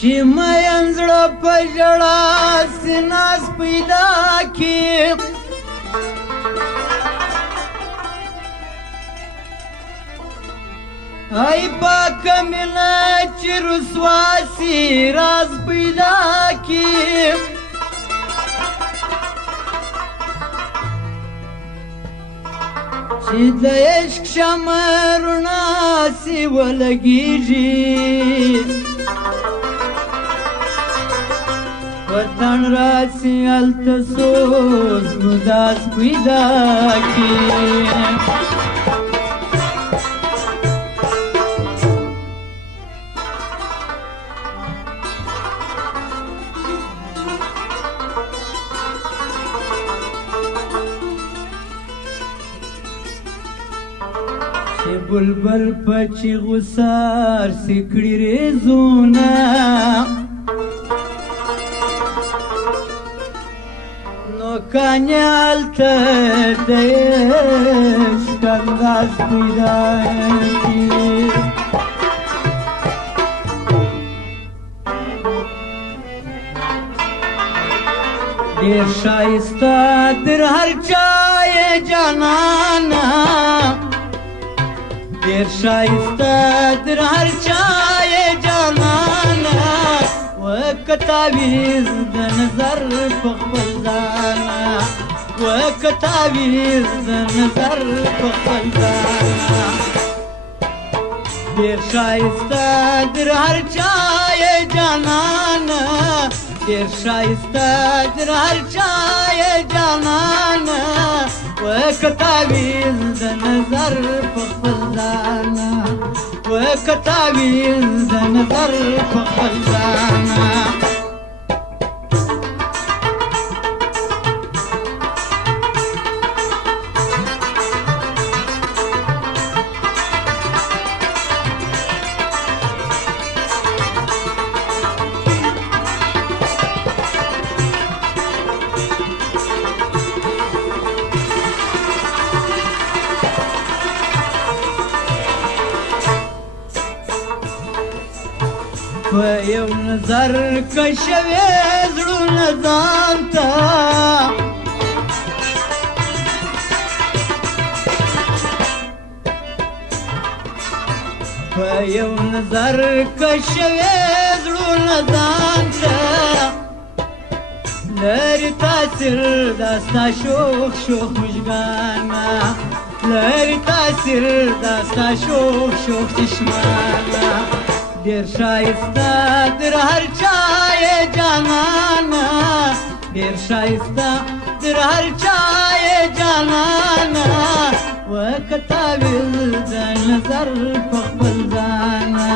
چې مین زړه په ژړا سیناس پیدا کړي ای پاکه مینه چې رسوا سي راز پیدا کړي چې د عشق شمع رڼا سي ولګېږي وطن راسي هلته سوز نو داس پیدا کړي بلبل پچی غسار سکڑی ریزونا نو کانیال تا دیش کنداز پیدا کی دیر شایستا در هر چای جانانا دیر شایسته در هر چای جانانا وکتاویز د نظر په خپل ځانا وکتاویز د نظر په خپل ځانا دیر شایسته در هر چای جانانا دیر شایسته در هر چای جانانا وکتاویز د نظر په خپل ځانا وکتاویز د نظر په خپل ځانا په یو نظر کشوي زړونه ځان ته په یو نظر کشوي زړونه ځان ته لري تاثیر داستا شوخ شوخ مژګانا لري تاثیر داستا شوخ شوخ چشمانا دیر شایسته در هر چای جانانا دیر شایسته در هر چای جانانا وکتاویز د نظر په خپل ځانا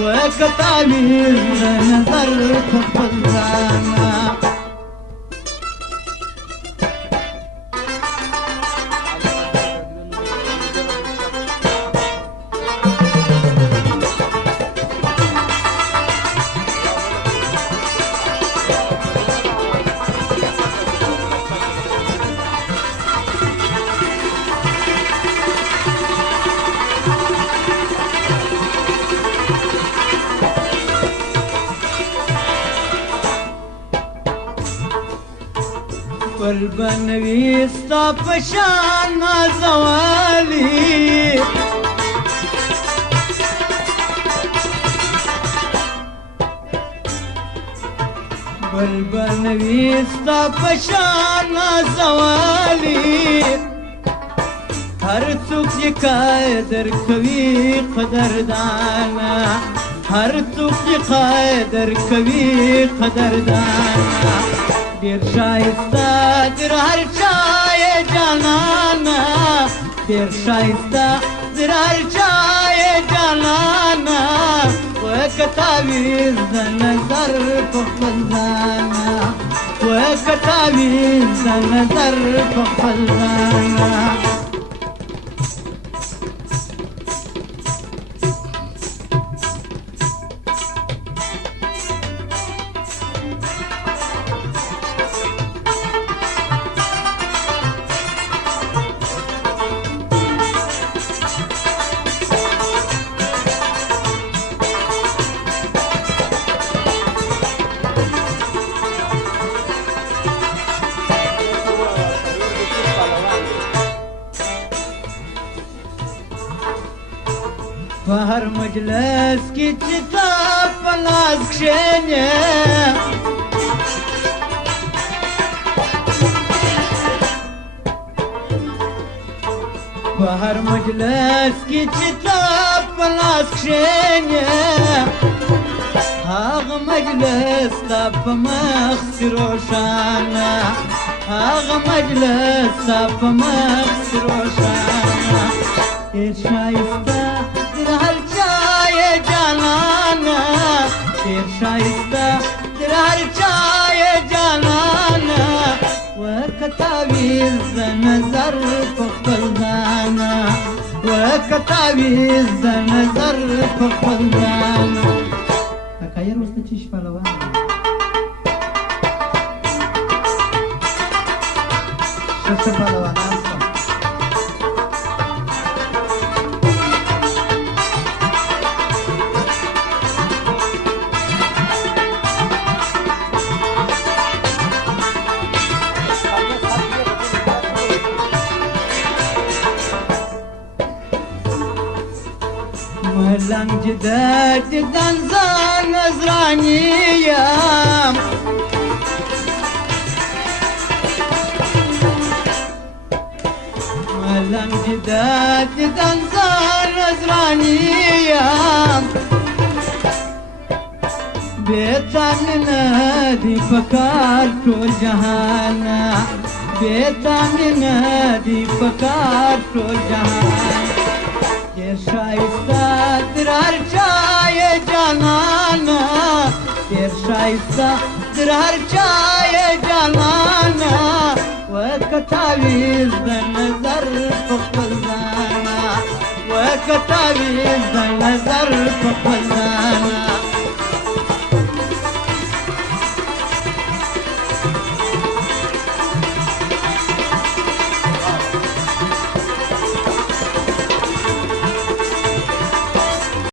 وکتاویز د نظر په خپل ځانا بل بنوي ستا پشان نازوالی بل بنوي ستا پشان نازوالی هر څوک یې قدر کوي قدردانا هر څوک یې قدر کوي قدردانا دیر شایسته در هر چای جانانا دیر شایسته در هر چای جانانا وکتاویز د نظر په خپل ځانا وکتاویز د نظر په خپل ځانا په هر مجلس کې چې تا په لاس کښېنې په هر مجلس کې چې تا په لاس کښېنې هغه مجلس تا په مخ سي روښانه هغه مجلس تا په مخ سي روښانه ډېر ښایسته در هر چا یې جانانه ډېر ښایسته در هر چا یې جانانه ورکه تعویض د نظر په خپل ځانه ورکه تعویض د نظر په خپل ځانه حکایت ورته چې شپلوان ښه ښه پهلوانان شته ملنګ چې د دیدن ځان نظراني یم ملنګ چې د دیدن ځان نظراني یم بې تا مینه دي په کار ټول جهانه بې تا مینه دي په کار ټول جهان ډېر ښایسته در هر چا یې جانانه ډېر ښایسته در هر چا یې جانانه وکه تعویض د نظر په خپل ځانه وکه تعویض د نظر په خپل ځانه